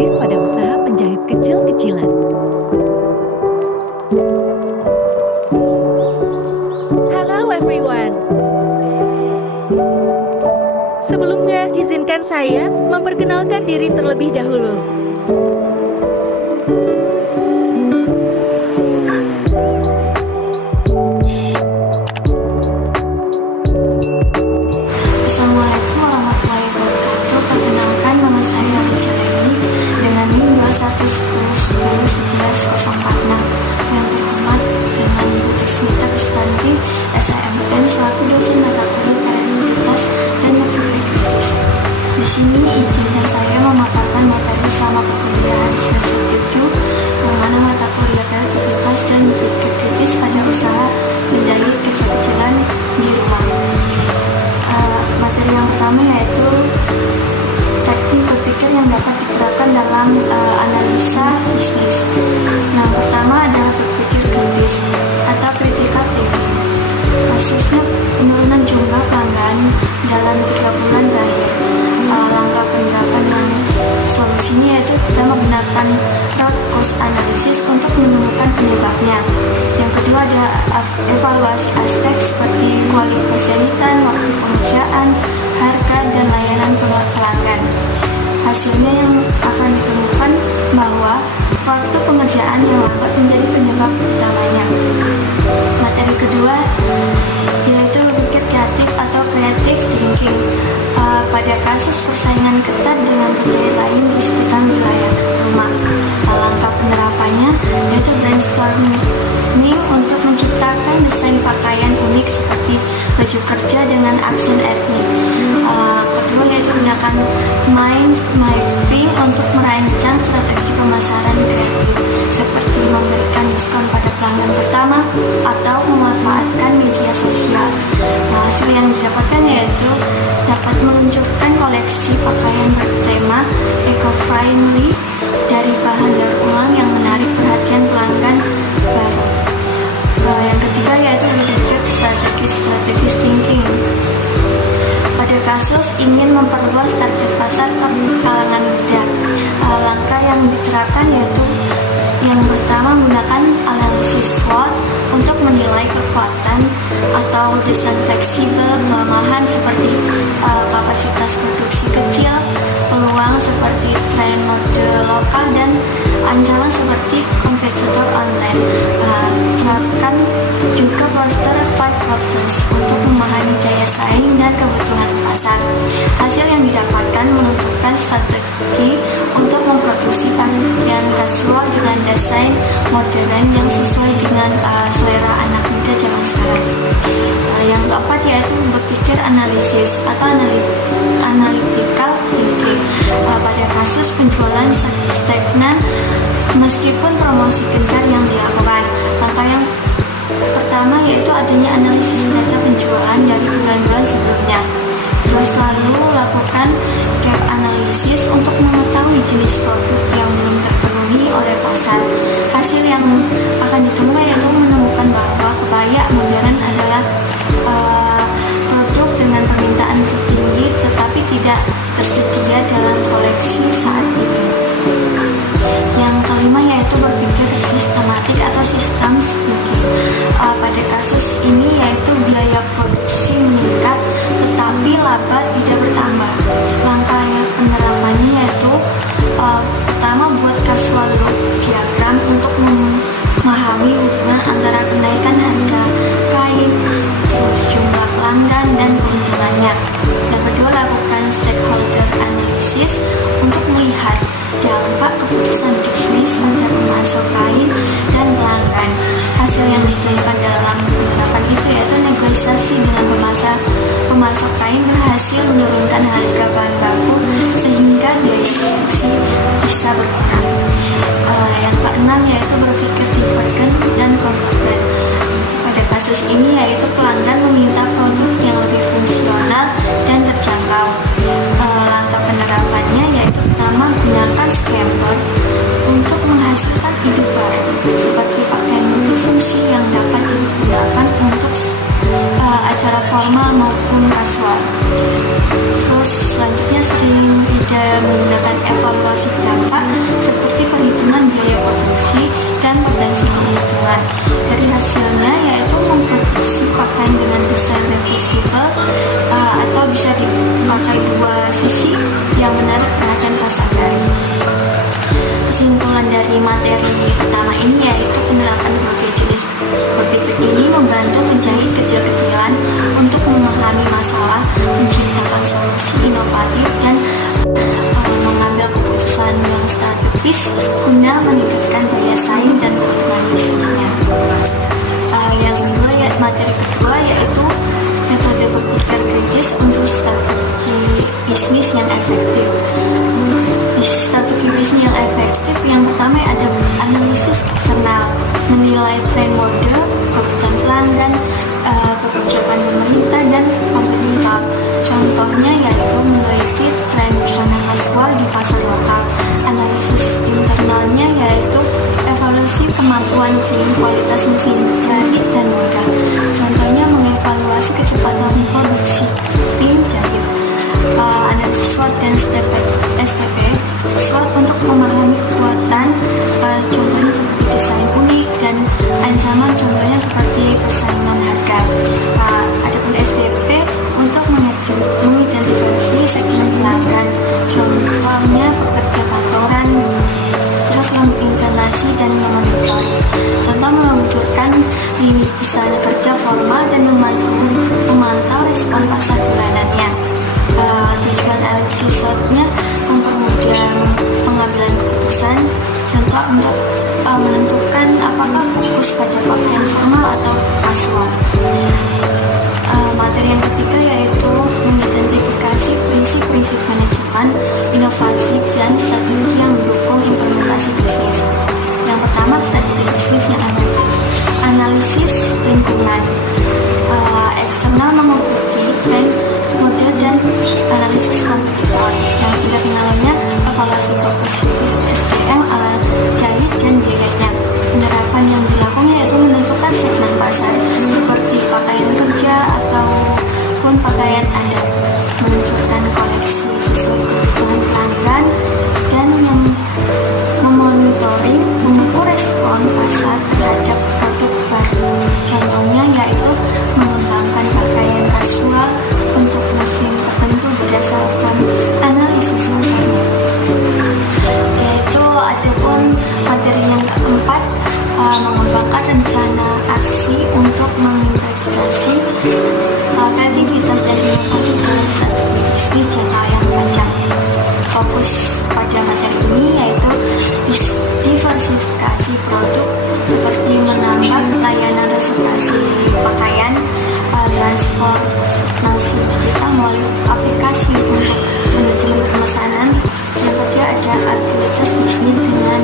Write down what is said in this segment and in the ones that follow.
kritis pada usaha penjahit kecil-kecilan. Hello everyone. Sebelumnya, izinkan saya memperkenalkan diri terlebih dahulu. Assalamualaikum warahmatullahi wabarakatuh. Perkenalkan, nama saya Alicia Leni dengan NIM 2110111046. Yang terhormat dengan Bu Desmita Kristanti, SIMN selaku dosen mata kuliah kreativitas dan berpikir kritis. Di sini izinkan saya memaparkan materi selama perkuliahan semester 7 yang mana mata kuliah kreativitas dan berpikir kritis pada usaha menjahit kecil-kecilan di rumah. Materi yang pertama yaitu teknik berpikir yang dapat diterapkan dalam analisa bisnis. Nah, pertama adalah berpikir kritis atau critical thinking. Kasusnya penurunan jumlah pelanggan dalam 3 bulan terakhir. Langkah penerapan yang solusinya yaitu kita menggunakan root cause analysis untuk menemukan penyebabnya. Yang kedua ada evaluasi aspek seperti kualitas jahitan, waktu pengerjaan, harga, dan layanan pelanggan. Hasilnya yang akan ditemukan bahwa waktu pengerjaan yang lambat menjadi penyebab utamanya. Materi kedua yaitu berpikir kreatif atau creative thinking. Pada kasus persaingan ketat dengan penjahit lain di sekitar wilayah rumah, langkah penerapannya yaitu brainstorming untuk menciptakan desain pakaian unik seperti baju kerja dengan aksen etnik. Kedua yaitu gunakan mind mapping untuk merancang strategi pemasaran kreatif seperti memberikan diskon pada pelanggan pertama atau memanfaatkan media sosial. Hasil yang didapatkan yaitu dapat meluncurkan koleksi pakaian bertema eco-friendly dari bahan daur ulang yang menarik perhatian pelanggan baru. Yang ketiga yaitu berpikir strategis thinking. Pada kasus ingin memperluas target pasar ke kalangan muda, langkah yang diterapkan yaitu yang pertama menggunakan analisis SWOT untuk menilai kekuatan atau desain fleksibel, kelemahan seperti kapasitas produksi kecil, peluang seperti tren mode lokal, dan ancaman seperti kompetitor online. Terapkan juga poster 5 factors untuk memahami daya saing dan kebutuhan pasar. Hasil yang didapatkan menentukan strategi untuk memproduksi pakaian kasual dengan desain modern yang sesuai dengan selera anak muda zaman sekarang. Yang keempat yaitu berpikir analisis atau analytical thinking. Pada kasus penjualan stagnan meskipun promosi gencar yang dilakukan, langkah yang pertama yaitu adanya analisis data penjualan dari bulan-bulan sebelumnya. Terus lalu lakukan gap analysis untuk mengetahui jenis produk yang belum terpenuhi oleh pasar. Hasil yang akan ditemukan yaitu menemukan bahwa kebaya modern adalah produk dengan permintaan tertinggi tetapi tidak tersedia dalam koleksi saat ini. Yang kelima yaitu berpikir sistematik atau system thinking. Pada kasus ini yaitu biaya produksi meningkat tetapi laba tidak bertambah. Langkah penerapannya yaitu pertama buat casual look diagram untuk memahami hubungan antara kenaikan harga kain, terus jumlah pelanggan dan keuntungannya. Yang kedua lakukan stakeholder analysis untuk melihat dampak keputusan bisnis pada pemasok kain dan pelanggan. Hasil yang ditemukan dalam penerapan itu yaitu negosiasi dengan pemasok kain berhasil menurunkan harga bahan baku sehingga biaya produksi bisa berkurang. Yang keenam yaitu berpikir divergent dan convergent. Pada kasus ini yaitu pelanggan meminta produk yang lebih fungsional dan terjangkau. Langkah penerapannya yaitu pertama gunakan scamper untuk menghasilkan ide baru seperti pakaian multifungsi yang dapat digunakan untuk acara formal maupun kasual. Terus selanjutnya sering tidak menggunakan evaluasi dampak fleksibel, atau bisa dipakai dua sisi yang menarik perhatian pasangan. Kesimpulan dari materi pertama ini yaitu penerapan berbagai jenis berpikir ini membantu penjahit kecil-kecilan untuk memahami masalah, menciptakan solusi inovatif, dan mengambil keputusan yang strategis guna meningkatkan daya saing dan keuntungan bisnisnya. Yang kedua, materi kedua yaitu metode berpikir kritis untuk strategi bisnis yang efektif. Strategi bisnis yang efektif yang pertama ada analisis eksternal, menilai tren mode, kebutuhan pelanggan, kebijakan pemerintah dan kompetitor. Contohnya yaitu meneliti tren busana kasual di pasar lokal. Analisis internalnya yaitu evaluasi kemampuan tim, kualitas mesin jahit dan modal. Contohnya mengevaluasi kecepatan produksi tim jahit. Analisis SWOT dan STP. SWOT untuk memahami kekuatan, contohnya seperti desain unik, dan ancaman, contohnya seperti persaingan harga. Adapun STP untuk mengidentifikasi segmen pelanggan, contohnya pekerja kantoran, terus mengintegrasi dan memonitor. Contoh meluncurkan lini busana kerja formal dan memantau respon pasar bulanannya. Tujuan analisis SWOT-nya mempermudah pengambilan keputusan, contoh untuk menentukan apakah fokus pada pakaian formal atau kasual. Materi yang ketiga yaitu mengidentifikasi prinsip-prinsip manajemen, inovasi, dan strategi yang mendukung implementasi bisnis. Yang pertama, strategi bisnis yang efektif. Analisis lingkungan. Eksternal mengikuti tren, mode, dan analisis kompetitor. Yang ketiga finalnya evaluasi propositif SDM, alat jahit, dan biayanya. Penerapan yang dilakukan yaitu menentukan segmen pasar seperti pakaian kerja ataupun pakaian adat, meluncurkan koleksi sesuai kebutuhan pelanggan, dan yang memonitoring, mengukur respon pasar terhadap produk baru. Contohnya yaitu mengembangkan pakaian kasual untuk musim tertentu berdasarkan analisis pasarnya. Yaitu adapun materi yang keempat, mengembangkan rencana aksi untuk mengintegrasi kreativitas dan inovasi dalam strategi bisnis jangka yang panjang. Fokus pada materi ini yaitu diversifikasi produk seperti menambah layanan reservasi pakaian, transformasi digital melalui aplikasi untuk manajemen pemesanan. Yang ketiga ada agilitas bisnis dengan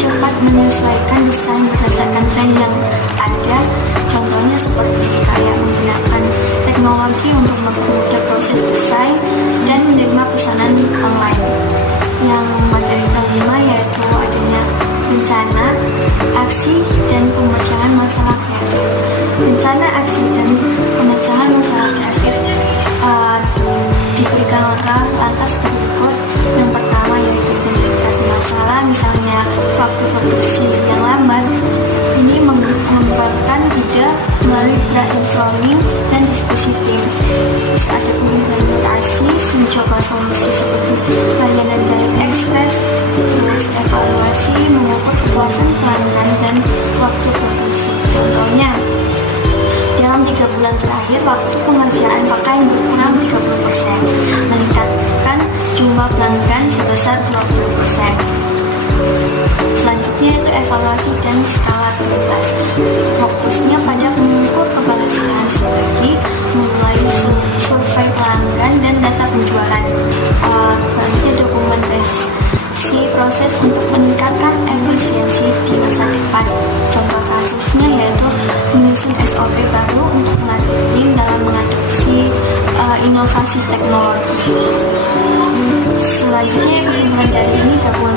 cepat menyesuaikan desain berdasarkan tren yang ada. Contohnya seperti kayak menggunakan teknologi untuk mempermudah proses desain dan menerima pesanan online. Yang materi kelima yaitu adanya rencana, aksi, dan pemecahan masalah kreatif. Rencana, aksi, dan pemecahan masalah kreatif diberikan langkah berikut. Yang pertama yaitu identifikasi masalah, misalnya waktu produksi yang lambat. Ini mengembangkan ide melalui brainstorming dan diskusi tim. Terus ada implementasi, mencoba solusi seperti layanan jahit ekspres. Terus evaluasi, mengukur kepuasan pelanggan dan waktu produksi. Contohnya, dalam 3 bulan terakhir, waktu pengerjaan pakaian berkurang 30%, meningkatkan jumlah pelanggan sebesar 20%. Selanjutnya itu evaluasi dan skala prioritas. Fokusnya pada mengukur keberhasilan strategi, mulai survei pelanggan dan data penjualan. Selanjutnya dokumentasi proses untuk meningkatkan efisiensi di masa depan. Contoh kasusnya yaitu menyusun SOP baru untuk melatih tim dalam mengadopsi inovasi teknologi. Selanjutnya kesimpulan dari ini gabungan